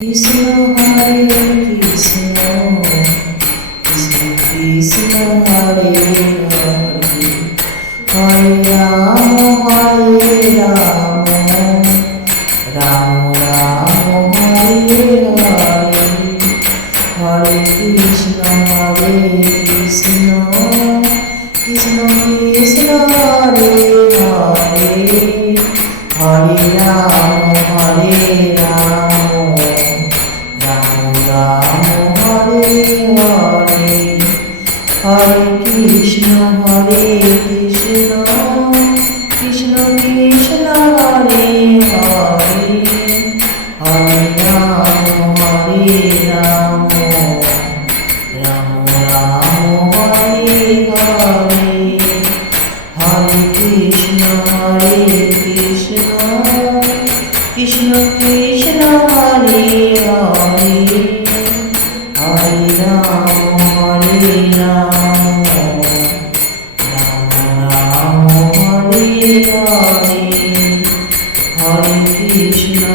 Krishna Hare Krishna, Krishna Krishna Hare Hare, Hare Rama Hare Rama, Rama Rama Hare Hare, Hare Krishna Hare Krishna, Krishna Krishna Hare Hare, Hare Rama Hare Rama. Hare Krishna Krishna Krishna Hare Hare, Hare Rama Hare Rama, Rama Rama Hare Hare, Hare Krishna Krishna Krishna Hare Hare, Hare Rama Hare Rama, Rama Rama Hare Hare, Hare Krishna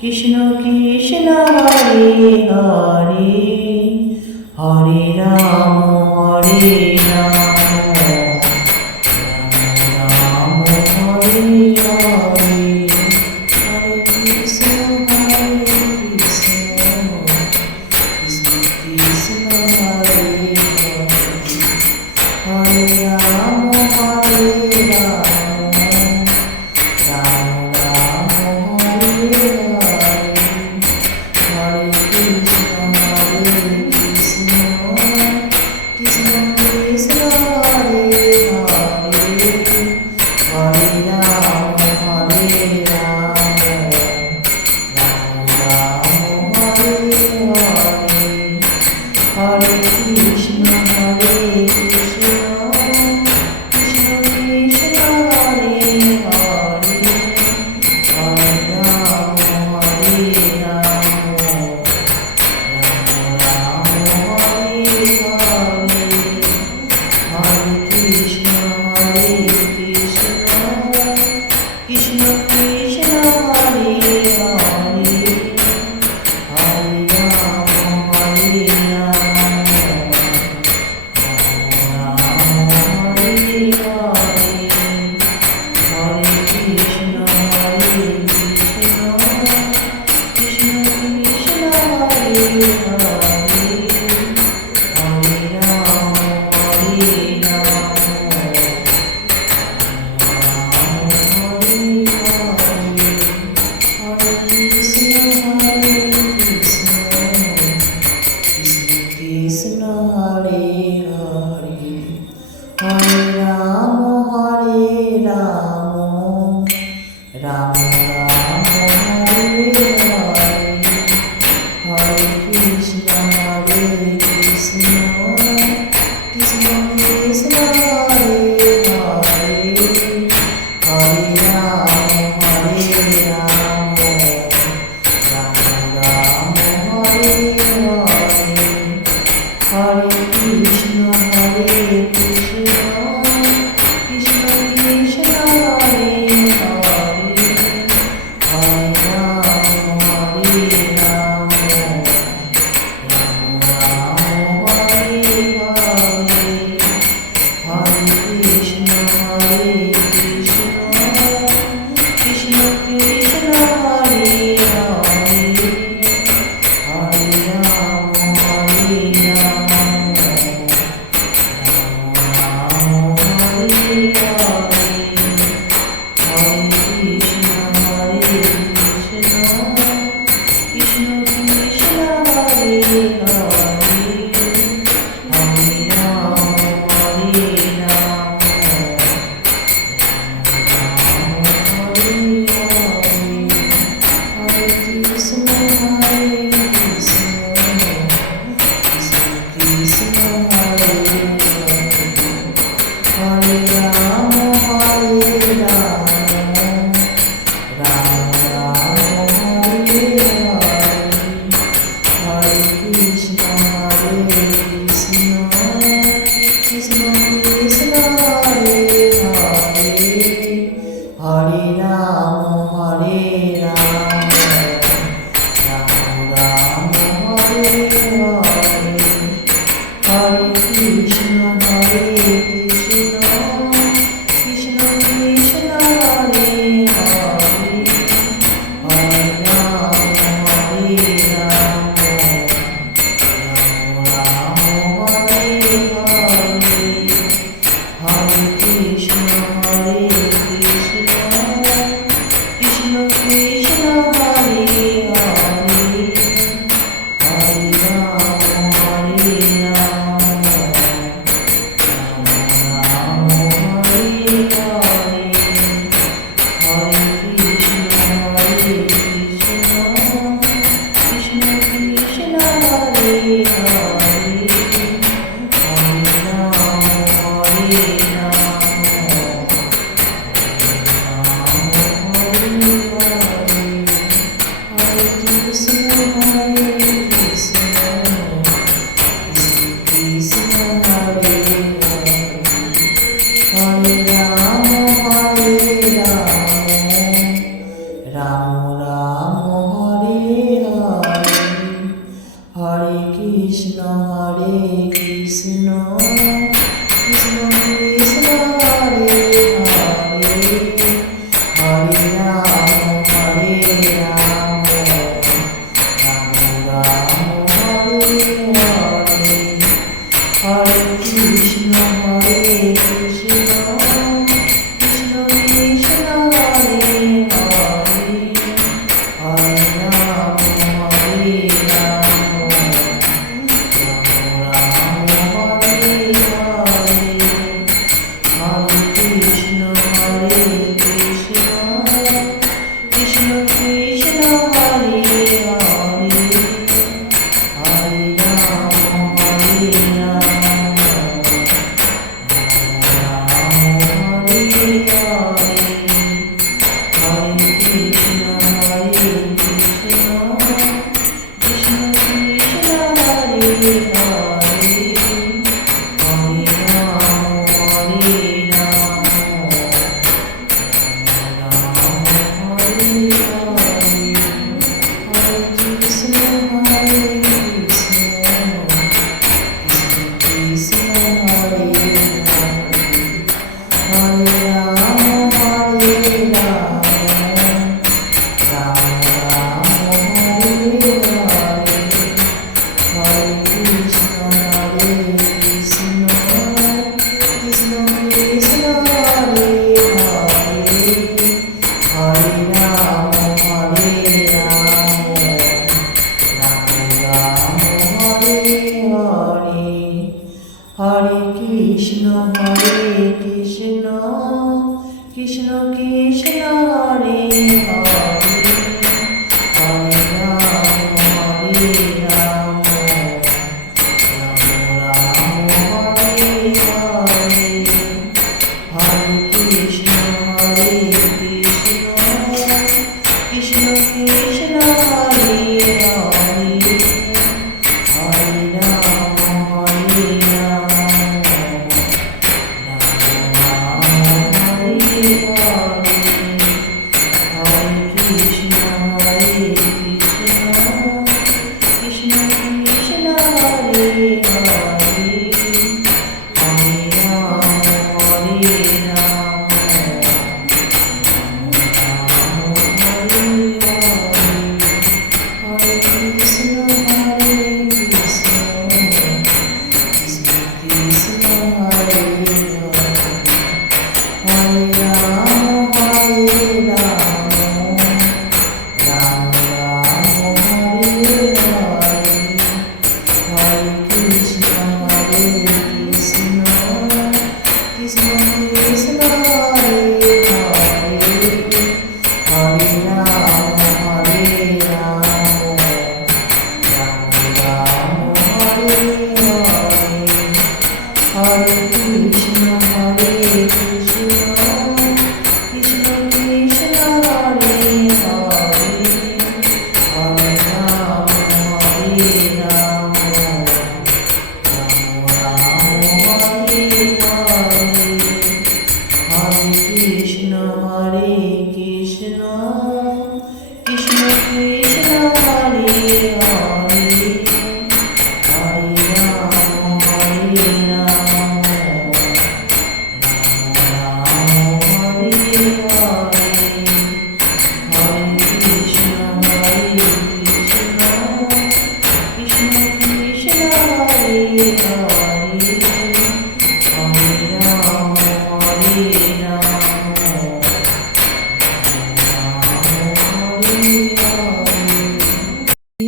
Krishna Krishna Hare Hare, Hare Rama Hare Rama, Rama Rama Hare Hare, Hare Krishna Krishna Hare Hare, Hare Rama Hare Rama, Rama Rama Hare Hare, Hare Krishna Krishna Krishna Hare Hare, Hare Rama Hare Rama, Rama Rama Hare Hare, Hare Krishna Krishna Hare Hare, Hare Rama Hare Rama, Rama Rama Hare Hare, Hare Krishna Krishna Krishna Hare Hare, Hare Rama Hare Rama, Rama Hare Hare, Hare Krishna Krishna Krishna Hare Hare, Hare Rama Hare Rama, Hare Krishna Hare Hare, Hare Rama Hare Rama, Rama Rama Hare Hare, Hare Krishna Krishna Krishna Hare Hare, Hare Rama Hare Rama, Rama Rama Hare Hare, Hare Krishna Krishna Krishna Hare Hare, Hare Rama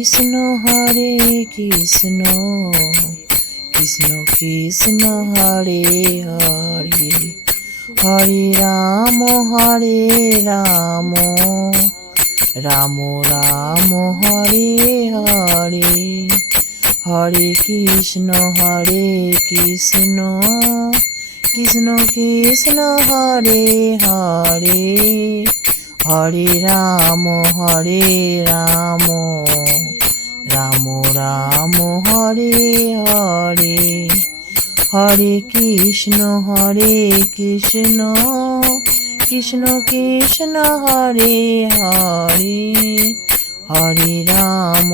Krishna Hare Krishna Krishna Krishna Hare Hare Hare Ram Ram Ram Hare Hare Hare Krishna Krishna Krishna Hare Hare Hare Ram Ram Ram Hare Hare Hare Krishna Krishna Krishna Hare Hare Hare Ram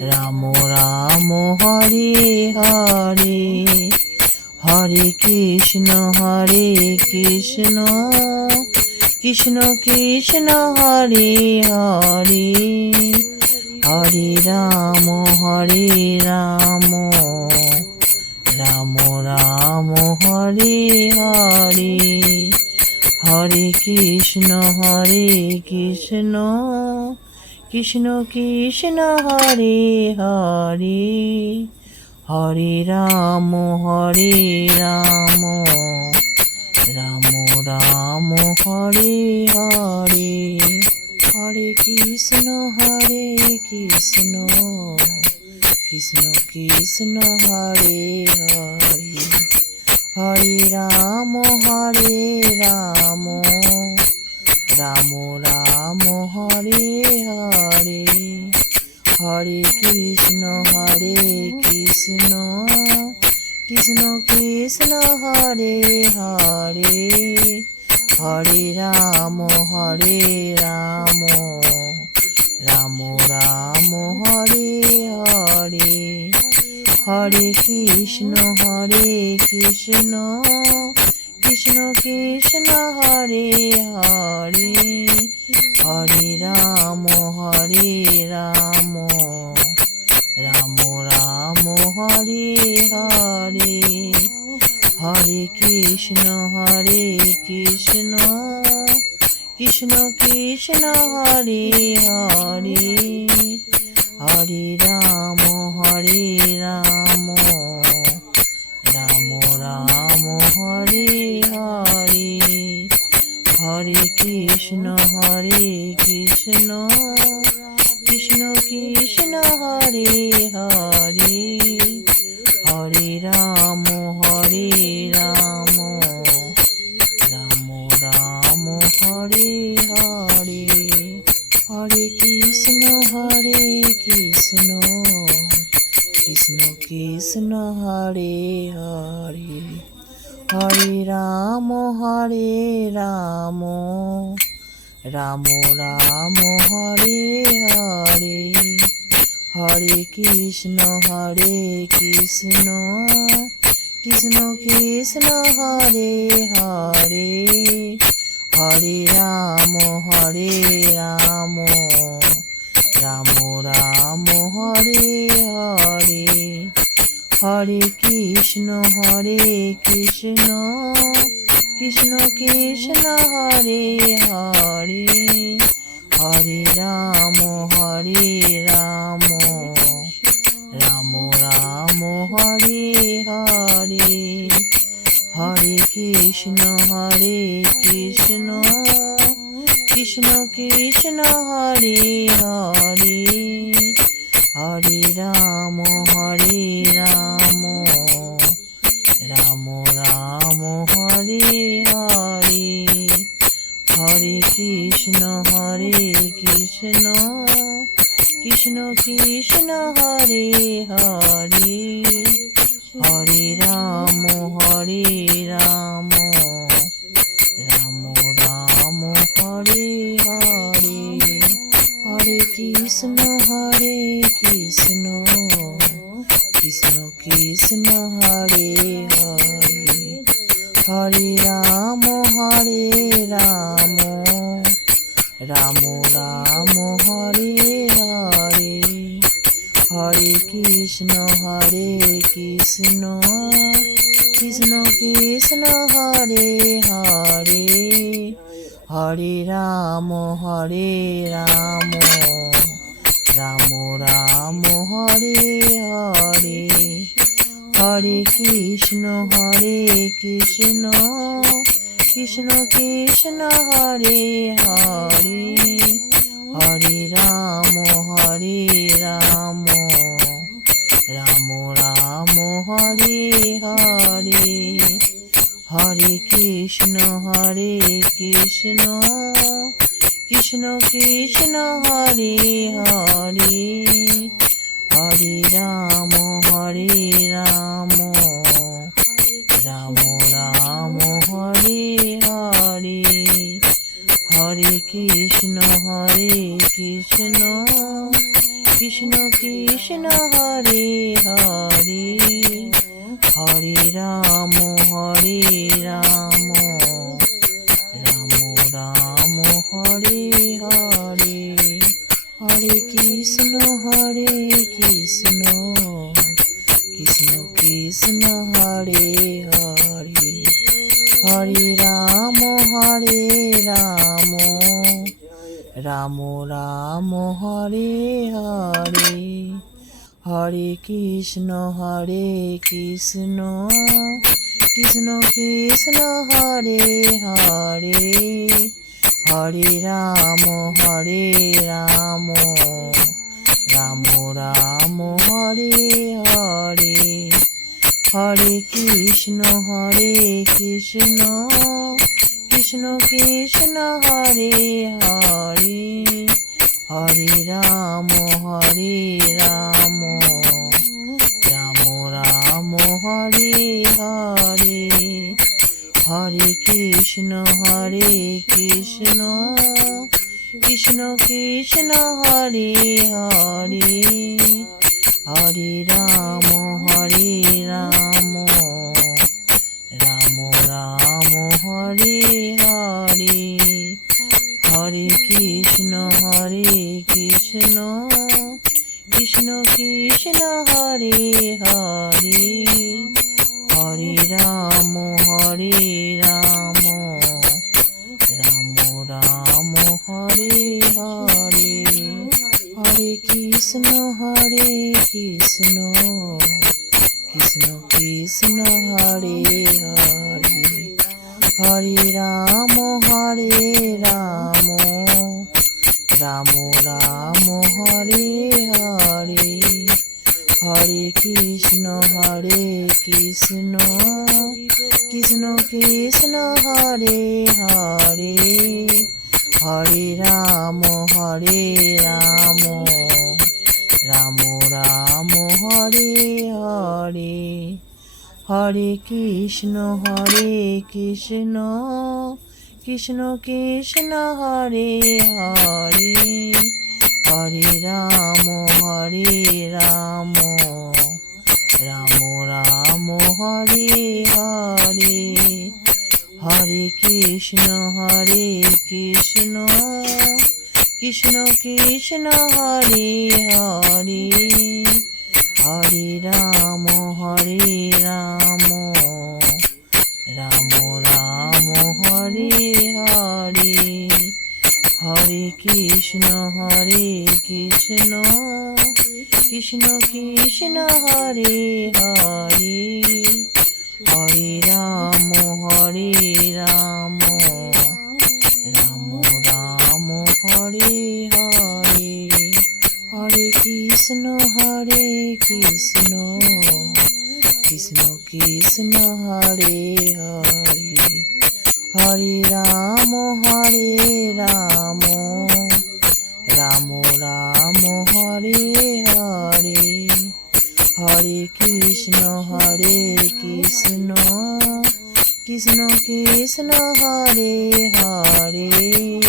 Ram Ram Hare Hare Hare Krishna Krishna Krishna Hare Hare Hare Ram Ram Ram Hare Hare Hare Krishna Krishna Krishna Hare Hare Hare Ram Ram Ram Hare Hare Hare Krishna Krishna Krishna Hare Hare Hare Ram Ram Ram Hare Hare Hare Krishna Krishna Krishna Hare Hare Hare Ram Ram Ram Hare Hare Hare Krishna Krishna Krishna Hare Hare Hare Ram Ram Hare Hare Hare Krishna Krishna Krishna Hare Hare Hare Ram Ram Hare Hare Hare Krishna Krishna Krishna Hare Hare Hare Ram Ram Hare Hare Hare Krishna Krishna Krishna Hare Hare Hare Ram Ram Hare Hare Hare Krishna Krishna Krishna Hare Hare Hare Ram Ram Hare Hare Hare Krishna Krishna Krishna Hare Hare Hare Ram Ram Hare Hare Hare Krishna Krishna Krishna Hare Hare Hare Ram Ram Hare Hare Hare Krishna Krishna Krishna Hare Hare Hare Ram Ram Hare Hare Hare Krishna Krishna Krishna Hare Hare Hare Ram Ram Hare Hare Hare Krishna Krishna Krishna Hare Hare Hare Rama, Hare Rama, Rama Rama, Hare Hare, Hare Krishna, Hare Krishna, Krishna Krishna, Hare Hare, Hare Rama, Hare Rama, Rama Rama, Hare Hare, Hare Krishna, Hare Krishna, Krishna Krishna, Hare Hare, Hare Rama, Hare Rama, Rama Rama, Hare Hare, Hare Krishna, Hare Krishna, Krishna Krishna, Hare Hare, Hare Rama, Hare Rama, Rama Rama, Hare Hare, Hare Krishna, Hare Krishna, Krishna Krishna, Hare Hare, Hare Rama, Hare Rama, Rama Rama, Hare Hare, Hare Krishna, Hare Krishna, Krishna Krishna, Hare Hare, Hare Rama, Hare Rama, Rama Rama, Hare Hare, Hare Krishna, Hare Krishna, Krishna Krishna, Hare Hare, Hare Rama, Hare Rama, Rama Rama, Hare Hare, Hare Krishna, Hare Krishna, Krishna Krishna, Hare Hare, Hare Rama, Hare Rama, Rama Rama, Hare Hare, Hare Krishna, Hare Krishna, Krishna Krishna, Hare Hare, Hare Rama, Hare Rama, Rama Rama, Hare Hare, Hare Krishna, Hare Krishna, Krishna Krishna, Hare Hare, Hare Rama, Hare Rama, Rama Rama, Hare Hare, Hare Krishna, Hare Krishna, Krishna Krishna, Hare Hare, Hare Rama, Hare Rama, Rama Rama, Hare Hare, Hare Krishna, Hare Krishna, Krishna Krishna, Hare Hare, Hare Rama, Hare Rama, Rama Rama, Hare Hare, Hare Krishna, Hare Krishna, Krishna Krishna, Hare Hare, Hare Rama, Hare Rama, Rama Rama, Hare Hare, Hare Krishna, Hare Krishna, Krishna Krishna, Hare Hare, Hare Rama, Hare Rama, Rama Rama, Hare Hare, Hare Krishna, Hare Krishna, Krishna Krishna, Hare Hare, Hare Rama, Hare Rama, Rama Rama, Hare Hare, Hare Krishna, Hare Krishna, Krishna Krishna, Hare Hare,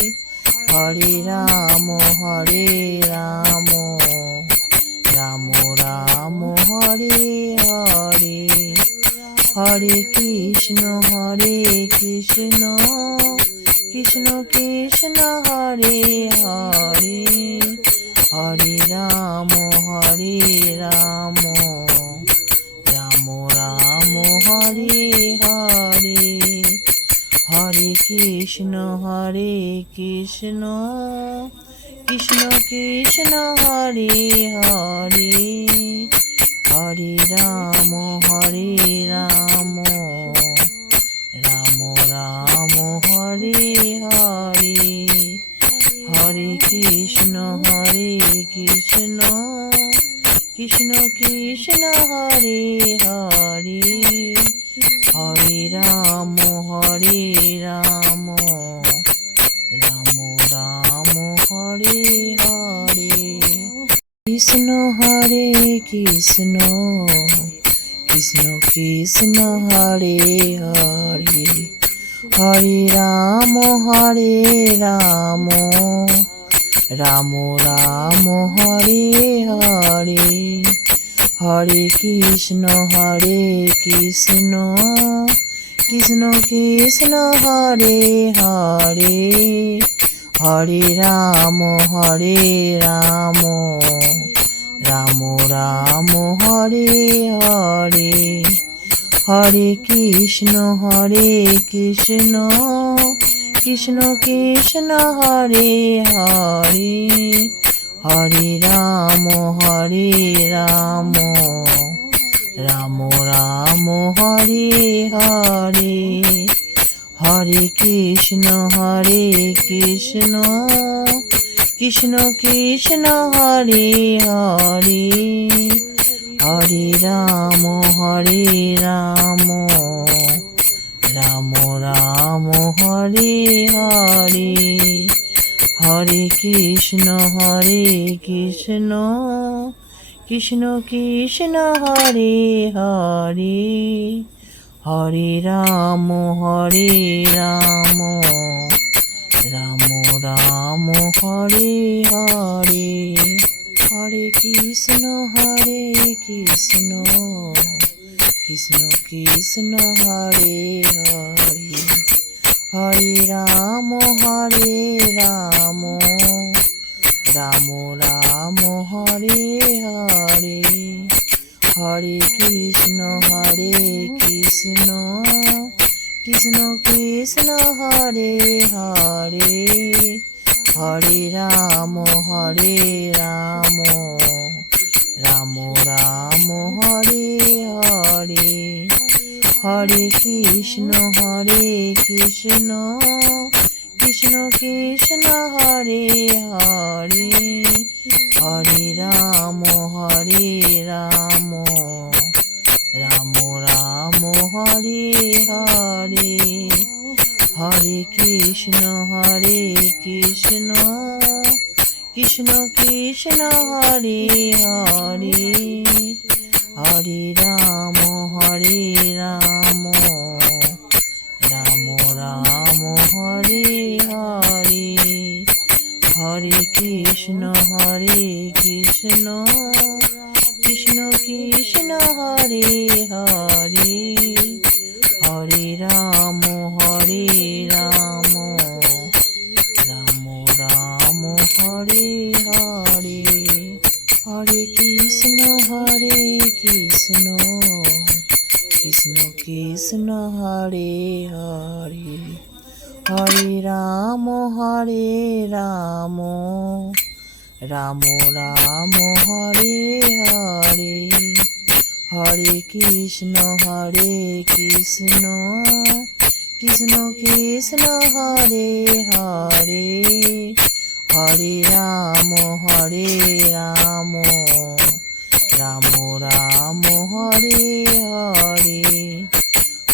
Hare Rama, Hare Rama, Rama Rama, Hare Hare, Hare Krishna, Hare Krishna, Krishna Krishna, Hare Hare, Hare Rama, Hare Rama, Rama Rama, Hare Hare, Hare Krishna Krishna Krishna Hare Hare Hare Ram Ram Ram Hare Hare Hare Krishna Krishna Krishna Hare Hare Hare Ram Ram Ram Hare Hare Krishna Krishna Krishna Hare Hare Hare Ram Ram Ram Hare Hare Hare Krishna Krishna Krishna Hare Hare Hare Ram Ram Ram Hare Hare Hare Krishna Krishna Krishna Hare Hare Hare Ram Ram Hare Hare Hare Krishna Krishna Krishna Hare Hare Hare Ram Ram Hare Hare Hare Krishna Krishna Krishna Hare Hare Hare Ram Ram Hare Hare Hare Krishna Krishna Krishna Hare Hare Hare Ram Ram Hare Hare Hare Krishna Krishna Krishna Hare Hare Hare Ram Ram Hare Hare Hare Krishna Krishna Krishna Hare Hare Hare Ram Ram Hare Hare Hare Krishna Krishna Krishna Hare Hare Hare Ram Ram Hare Hare Hare Krishna Krishna Krishna Hare Hare Hare Ram Ram Hare Hare Hare Krishna Krishna Krishna Hare Hare Hare Ram Ram Hare Hare Hare Krishna Krishna Krishna Hare Hare Hare Ram Ram Hare Hare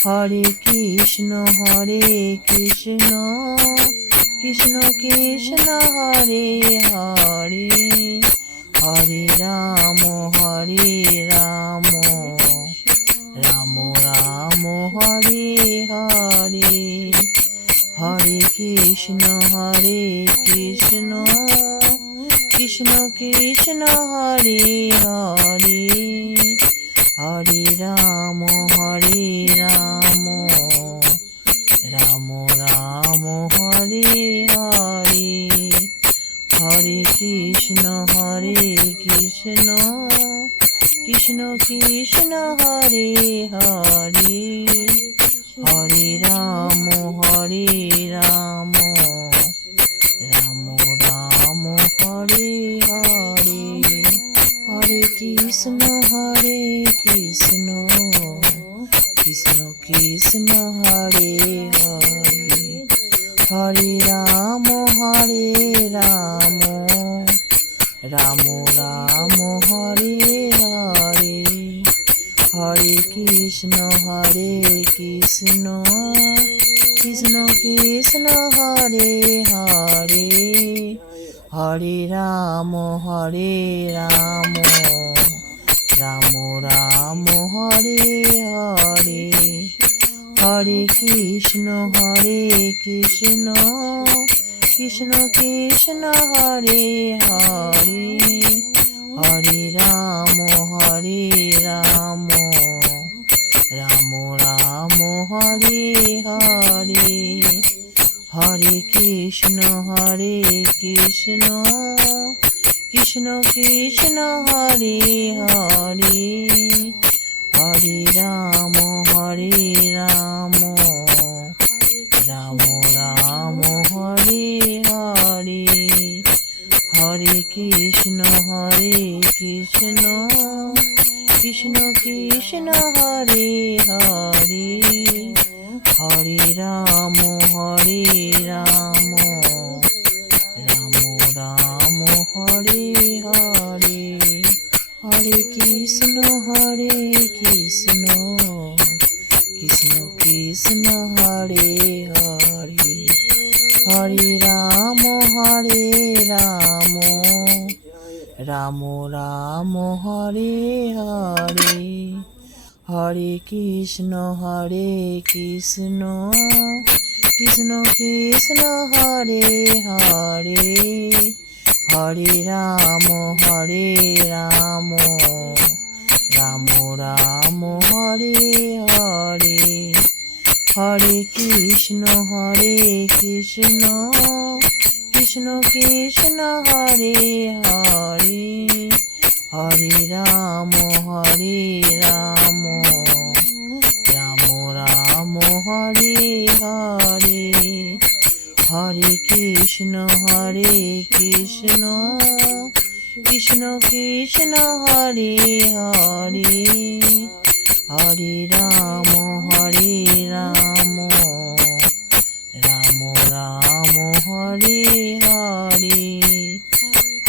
Hare Krishna Krishna Krishna Hare Hare Hare Ram Ram Hare Hare Hare Krishna Krishna Krishna Hare Hare Hare Ram Ram Hare Hare Hare Krishna Krishna Krishna Hare Hare Hare Ram Ram Ram Hare Hare Hare Krishna Krishna Krishna Hare Hare Hare Ram Ram Ram Hare Hare Hare Krishna Krishna Krishna Hare Hare Hare Ram Ram Ram Hare Hare Hare Krishna Krishna Krishna Hare Hare Hare Ram Ram Ram Hare Hare Hare Krishna Krishna Krishna Hare Hare Hare Ram Ram Ram Hare Hare Hare Krishna Krishna Krishna Hare Hare Hare Ram Ram Ram Hare Hare Hare Krishna Krishna Krishna Hare Hare Hare Ram Ram Hare Hare Hare Krishna Krishna Krishna Hare Hare Hare Ram Ram Ram Hare Hare Hare Krishna Krishna Krishna Hare Hare Hare Ram Ram Ram Hare Hare Hare Krishna Krishna Krishna Hare Hare Hare Ram Ram Ram Hare Hare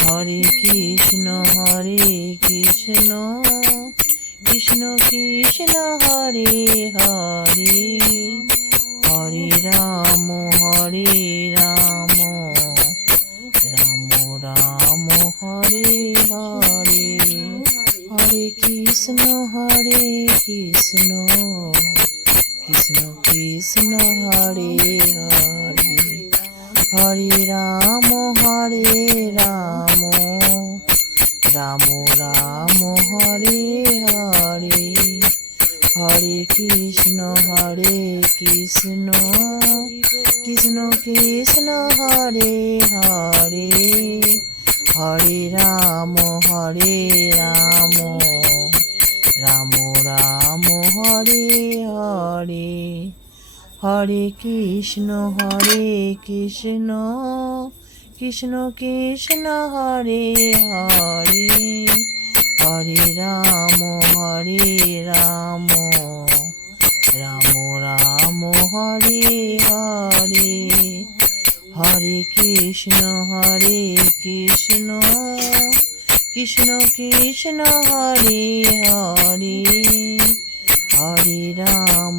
Hare Krishna Krishna Krishna Hare Hare Hare Ram Ram Ram Hare Hare Hare Krishna Krishna Krishna Hare Hare Hare Ram Ram Ram Hare Hare Hare Krishna Krishna Krishna Hare Hare Hare Ram Ram Ram Hare Hare Hare Krishna Krishna Krishna Hare Hare Hare Ram Ram Ram Hare Hare Hare Krishna Krishna Krishna Hare Hare Hare Ram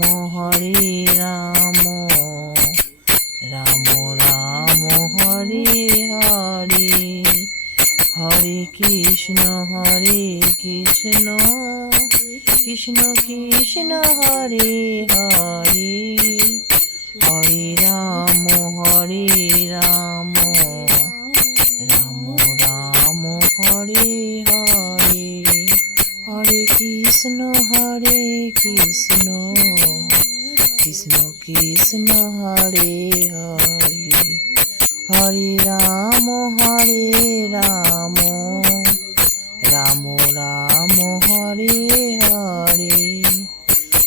Ram Ram Hare Hare Hare Krishna Krishna Krishna Hare Hare Hare Ram Ram Ram Hare Hare Hare Krishna Krishna Krishna Hare Hare Hare Ram Ram Ram Hare Hare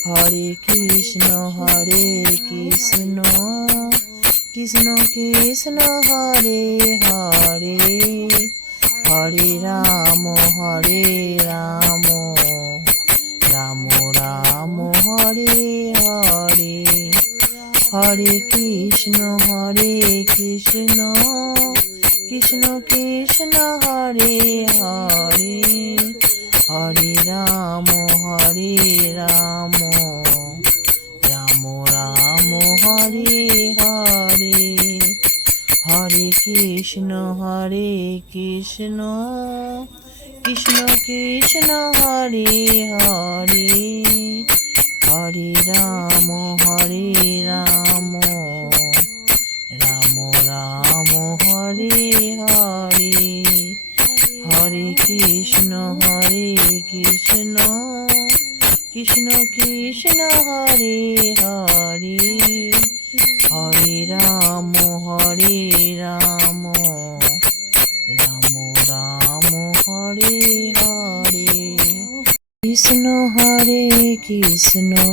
Hare Krishna, Hare Krishna, Krishna Krishna, Hare Hare, Hare Rama, Hare Rama, Rama Rama, Hare Hare, Hare Krishna, Hare Krishna, Krishna Krishna, Hare Hare, Hare Rama, Hare Rama, Rama Rama, Hare Hare, Hare Krishna, Hare Krishna, Krishna Krishna, Hare Hare, Hare Rama, Hare Rama, Rama Rama, Hare Hare, Hare Krishna, Hare Krishna, Krishna Krishna, Hare Hare, Hare Rama, Hare Rama, Rama Rama, Hare Hare, Krishna, Hare Krishna,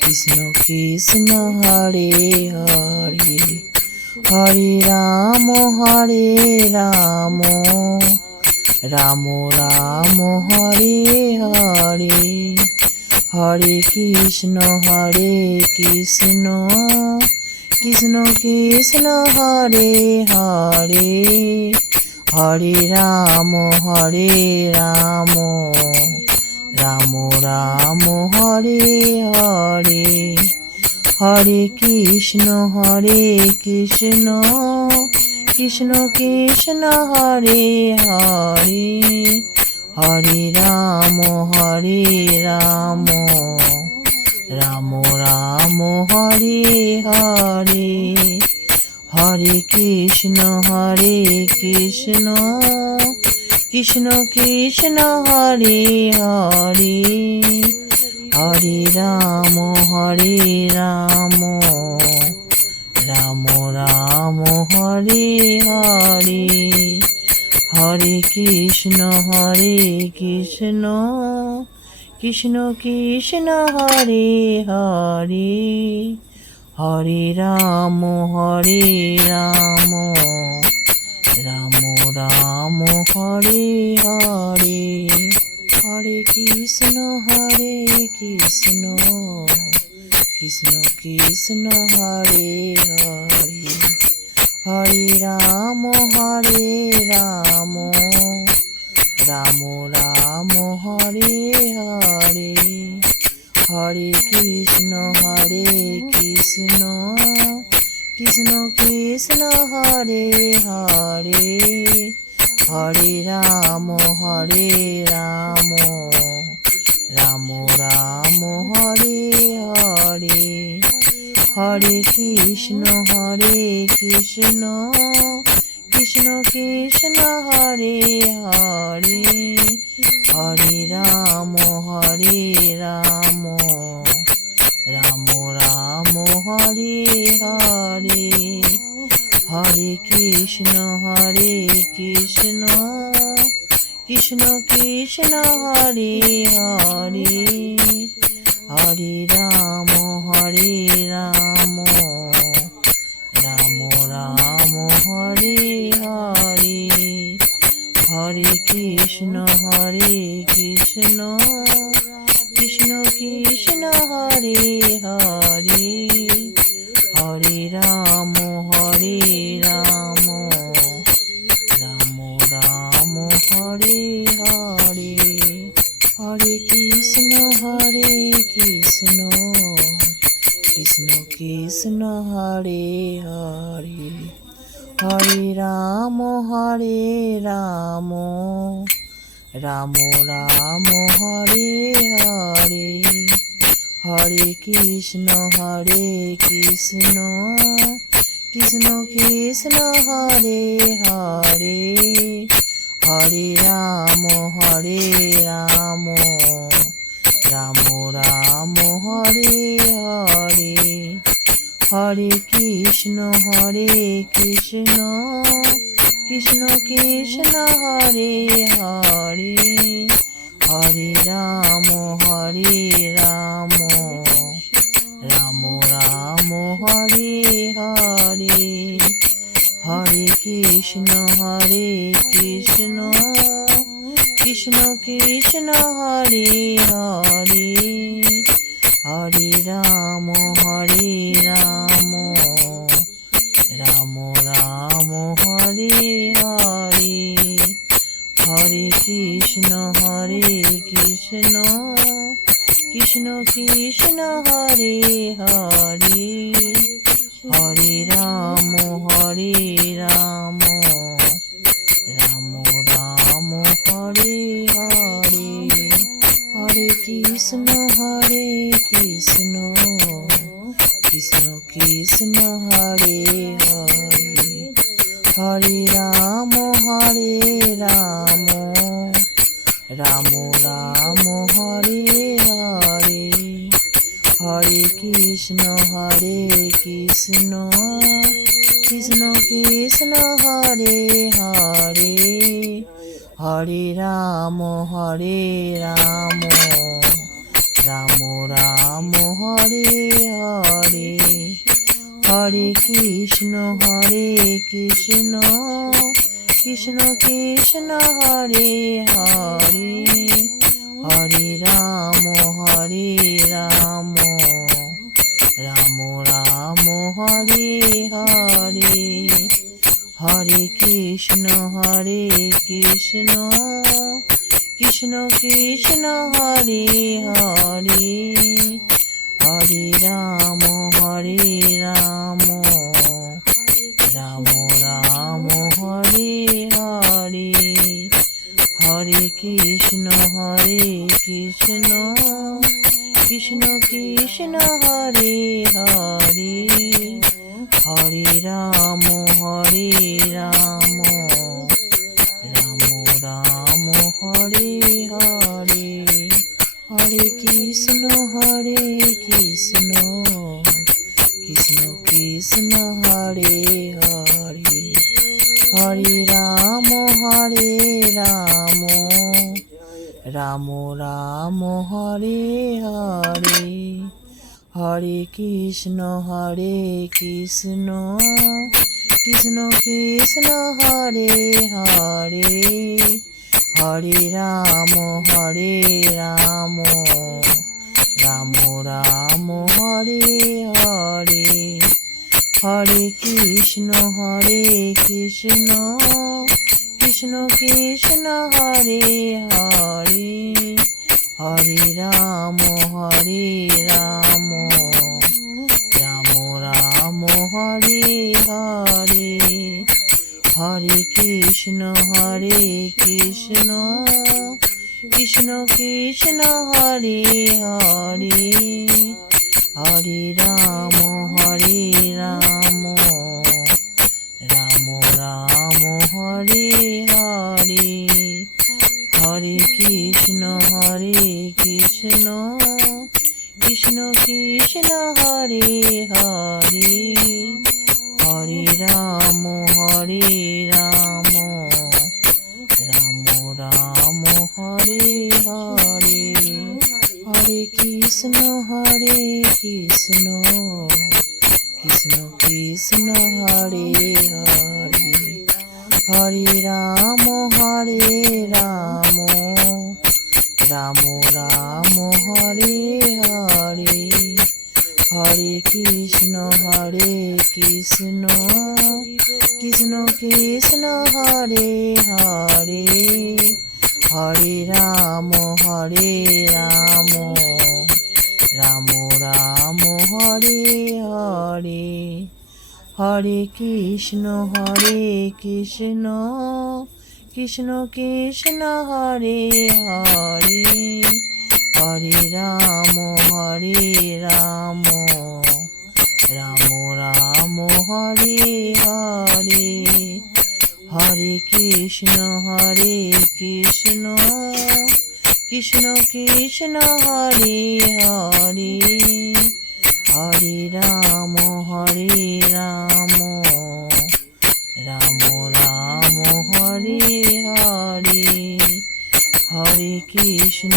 Krishna Krishna, Hare Hare, Hare Rama, Hare Rama, Rama Rama, Hare Hare, Hare Krishna, Hare Krishna, Krishna Krishna, Hare Hare, Hare Rama, Hare Rama, Rama Rama, Hare Hare, Hare Krishna, Hare Krishna, Krishna Krishna, Hare Hare, Hare Rama, Hare Rama, Rama Rama, Hare Hare, Hare Krishna, Hare Krishna, Krishna Krishna, Hare Hare, Hare Rama, Hare Rama, Rama Rama, Hare Hare, Hare Krishna, Hare Krishna, Krishna Krishna, Hare Hare, Hare Rama, Hare Rama, Rama Rama, Hare Hare, Hare Krishna, Hare Krishna, Krishna Krishna, Hare Hare, Hare Rama, Hare Rama, Rama Rama, Hare Hare, Hare Krishna, Hare Krishna, Krishna Krishna, Hare Hare, Hare Rama, Hare Rama, Rama Rama, Hare Hare, Hare Krishna, Hare Krishna, Krishna Krishna, Hare Hare, Hare Rama, Hare Rama, Rama Rama, Hare Hare, Hare Krishna, Hare Krishna, Krishna Krishna, Hare Hare, Hare Rama, Hare Rama, Rama Rama, Hare Hare, Hare Krishna, Hare Krishna, Krishna Krishna, Hare Hare, Hare Rama, Hare Rama, Rama Rama, Hare Hare, Hare Krishna, Hare Krishna, Krishna Krishna, Hare Hare, Hare Rama, Hare Rama, Rama Rama, Hare Hare, Hare Krishna, Hare Krishna, Krishna Krishna, Hare Hare, Hare Rama, Hare Rama, Rama Rama, Hare Hare, Hare Krishna, Hare Krishna, Krishna Krishna, Hare Hare, Hare Rama, Hare Rama, Hare Krishna Krishna Krishna Hare Hare Hare Ram Ram Ram Hare Hare Hare Krishna Krishna Krishna Hare Hare Hare Ram Ram Ram Hare Hare Hare Krishna Krishna Krishna Hare Hare Hare Ram Ram Ram Hare Hare Hare Krishna Krishna Krishna Hare Hare Hare Ram Ram Ram Hare Hare Hare Krishna Krishna Krishna Hare Hare Hare Ram Ram Ram Hare Hare Hare Krishna Krishna Krishna Hare Hare Hare Ram Ram Ram Hare Hare Hare Krishna Krishna Krishna Hare Hare Hare Ram Ram Ram Hare Hare Hare Krishna Krishna Krishna Hare Hare Hare Ram Ram Ram Hare Hare Hare Krishna Krishna Krishna Hare Hare Hare Ram Ram Ram Hare Hare Hare Krishna Krishna Krishna Hare Hare Hare Ram Ram Ram Hare Hare Hare Krishna Krishna Krishna Hare Hare Hare Ram Ram Ram Hare Hare Hare Krishna Krishna Krishna Hare Hare Hare Ram Ram Ram Hare Hare Hare Krishna Krishna Krishna Hare Hare Hare Ram Ram Ram Hare Hare Hare Krishna Krishna Krishna Hare Hare Hare Ram Ram Hare Hare Hare Krishna Krishna Krishna Hare Hare Hare Ram Ram Hare Hare Hare Krishna Krishna Krishna Hare Hare Hare Ram Ram Hare Hare Hare Krishna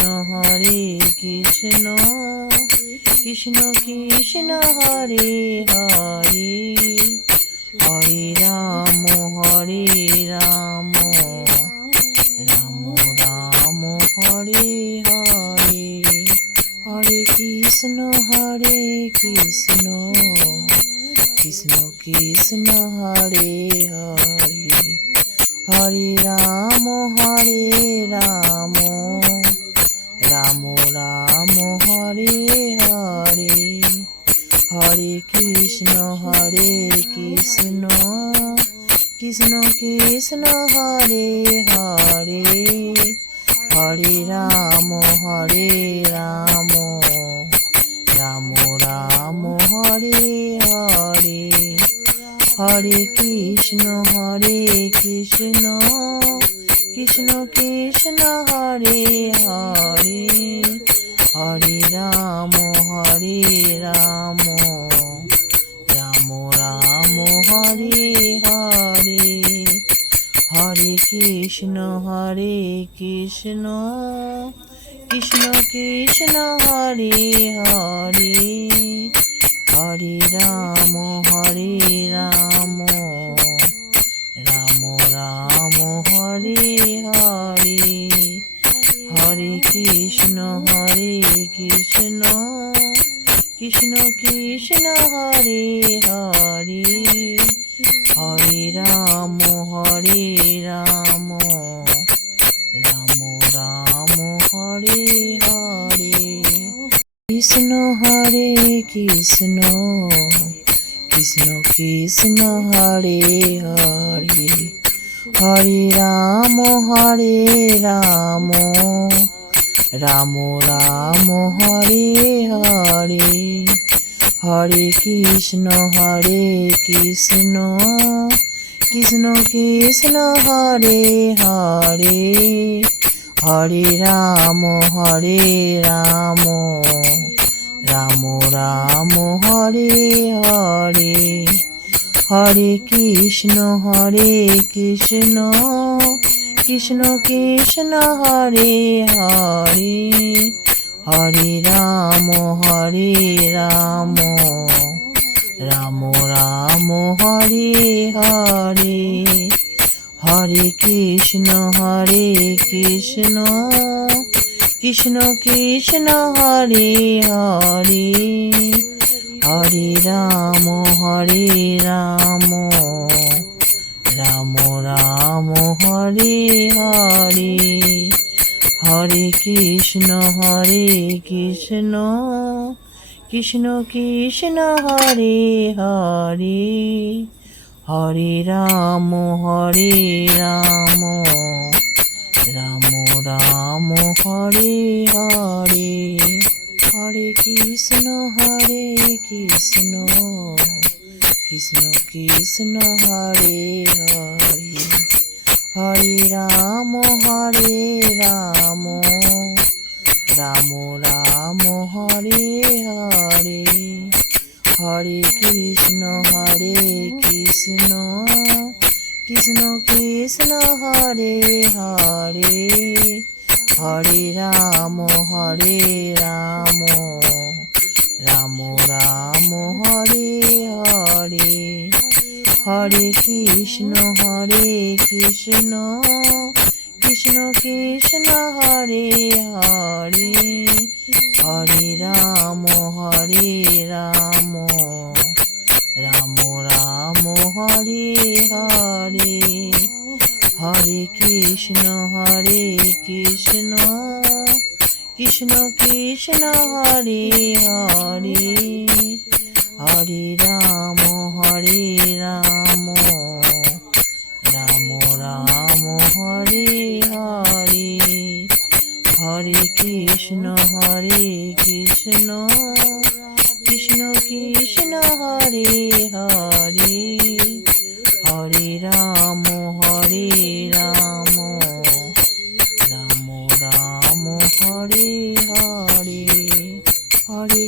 Krishna Krishna Hare Hare Hare Ram Hare Ram Ram Ram Hare Hare Hare Krishna Krishna Krishna Hare Hare Hare Ram Ram Ram Hare Hare Hare Krishna Krishna Krishna Hare Hare Hare Ram Ram Ram Hare Hare Hare Krishna Krishna Krishna Hare Hare Hare Ram Ram Ram Hare Hare Hare Krishna Krishna Krishna Hare Hare Hare Ram Ram Ram Hare Hare Hare Krishna Krishna Krishna Hare Hare Hare Ram Ram Ram Hare Hare Krishna Krishna Krishna Hare Hare Hare Ram Ram Ram Hare Hare Hare Krishna Krishna Krishna Hare Hare Hare Ram Ram Ram Hare Hare Hare Krishna Krishna Krishna Hare Hare Hare Ram Ram Hare Hare Hare Krishna Krishna Krishna Hare Hare Hare Ram Ram Hare Hare Hare Krishna Krishna Krishna Hare Hare Hare Ram Ram Hare Hare Hare Krishna Krishna Krishna Hare Hare Hare Ram Ram Ram Hare Hare Hare Krishna Krishna Krishna Hare Hare Hare Ram Ram Ram Hare Hare Hare Krishna Krishna Krishna Hare Hare Hare Ram Ram Hare Hare Hare Krishna Krishna Krishna Hare Hare Hare Ram Ram Hare Hare Hare Krishna Krishna Krishna Hare Hare Hare Ram Ram Hare Hare Hare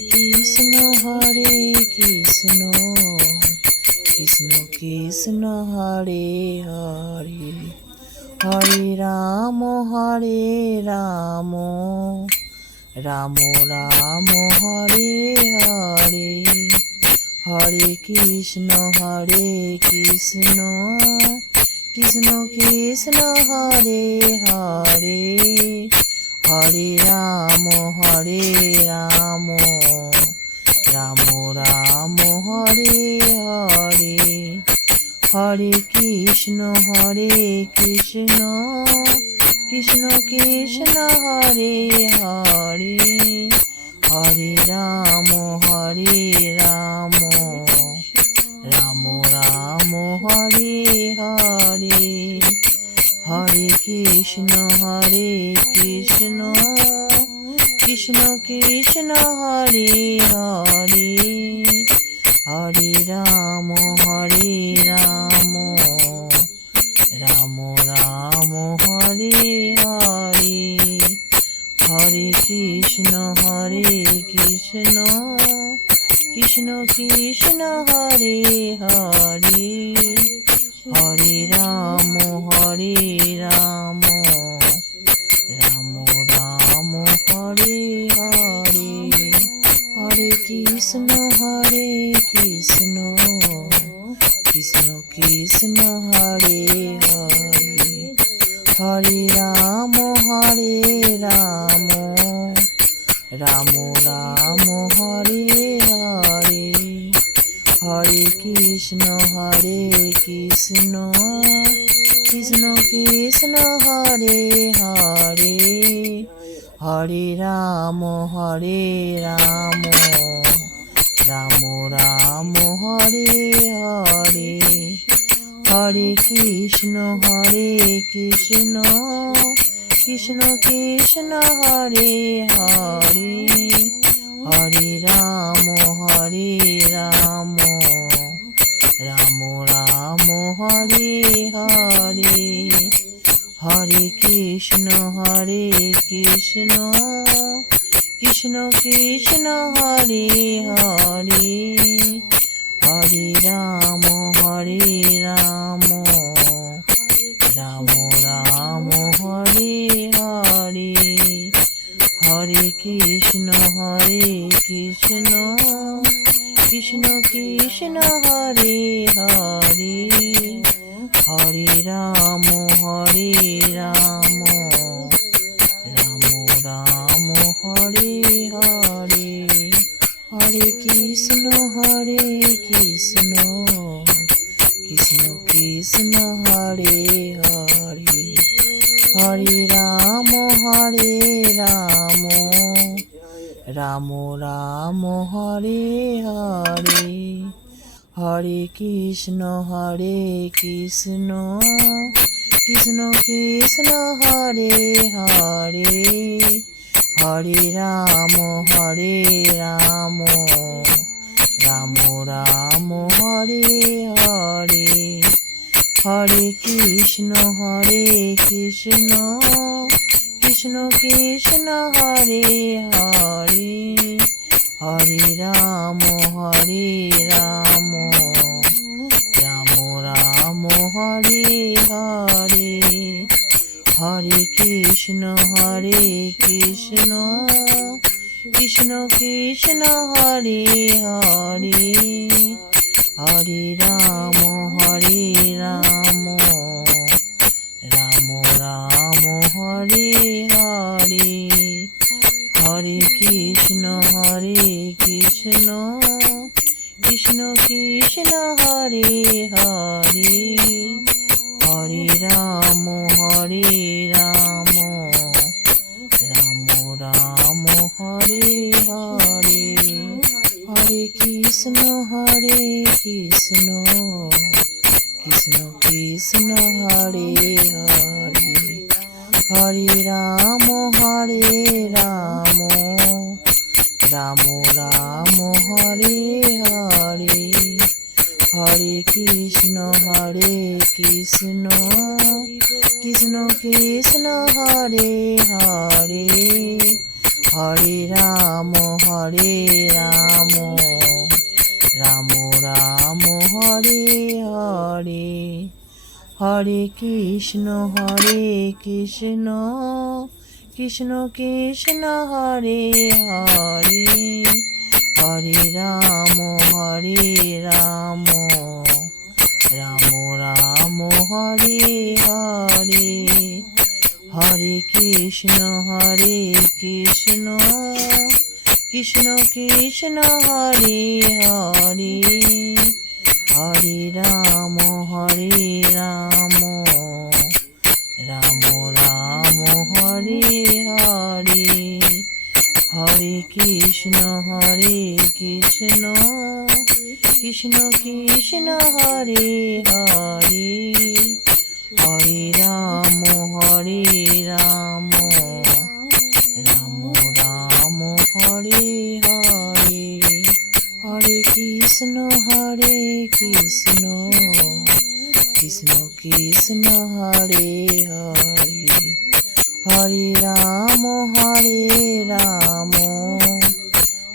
Krishna Krishna Krishna Hare Hare Hare Ram Ram Ram Hare Hare Hare Krishna Krishna Krishna Krishna Hare Hare Hare Ram Ram Ram Hare Hare Hare Krishna Krishna Krishna Hare Hare Hare Ram Ram Ram Hare Hare Hare Krishna Krishna Krishna Hare Hare Hare Ram Ram Ram Hare Hare Hare Krishna Krishna Krishna Hare Hare Hare Ram Ram Ram Hare Hare Hare Krishna Krishna Krishna Hare Hare Hare Ram Ram Ram Hare Hare Hare Krishna Krishna Krishna Hare Hare Hare Ram Ram Ram Hare Hare Hare Krishna Krishna Krishna Hare Hare Hare Ram Ram Ram Hare Hare Hare Krishna Krishna Krishna Hare Hare Hare Ram Ram Ram Hare Hare Hare Krishna Krishna Krishna Hare Hare Hare Ram Ram Ram Hare Hare Hare Krishna Krishna Krishna Hare Hare Hare Ram Ram Ram Hare Hare Hare Krishna Krishna Krishna Hare Hare Hare Ram Ram Ram Hare Hare Hare Krishna Krishna Krishna Hare Hare Hare Ram Ram Ram Hare Hare Hare Krishna Krishna Krishna Hare Hare Hare Ram Ram Ram Hare Hare Hare Krishna Krishna Krishna Hare Hare Hare Ram Ram Ram Hare Hare Hare Krishna Krishna Krishna Hare Hare Hare Ram Ram Ram Hare Hare Hare Krishna Krishna Krishna Hare Hare Hare Ram Ram Ram Hare Hare Hare Krishna Krishna Krishna Hare Hare Hare Ram Ram Ram Ram Hare Hare Hare Krishna Krishna Krishna Hare Hare Hare Ram Ram Ram Hare Hare Hare Krishna Krishna Krishna Hare Hare Hare Ram Ram Ram Hare Hare Hare Krishna Krishna Krishna Hare Hare Hare Ram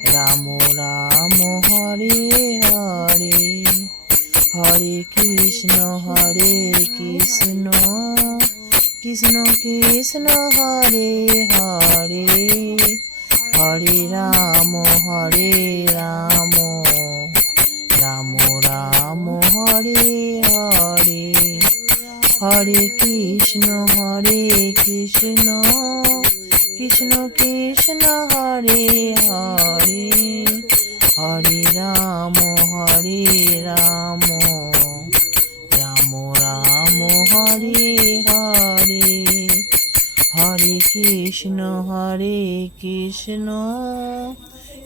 Ram Ram Hare Hare Hare Krishna Krishna Krishna Hare Hare Hare Ram Ram Ram Hare Hare Hare Krishna Krishna Krishna Hare Hare Hare Ram Ram Ram Hare Hare Hare Krishna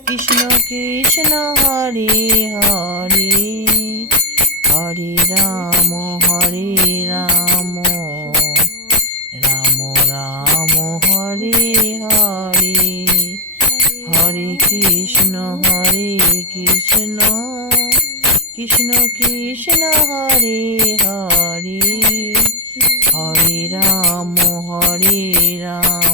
Krishna Krishna Hare Hare Hare Ram Ram Ram Hare Hare Hare Krishna Krishna Krishna Hare Hare Hare Ram Ram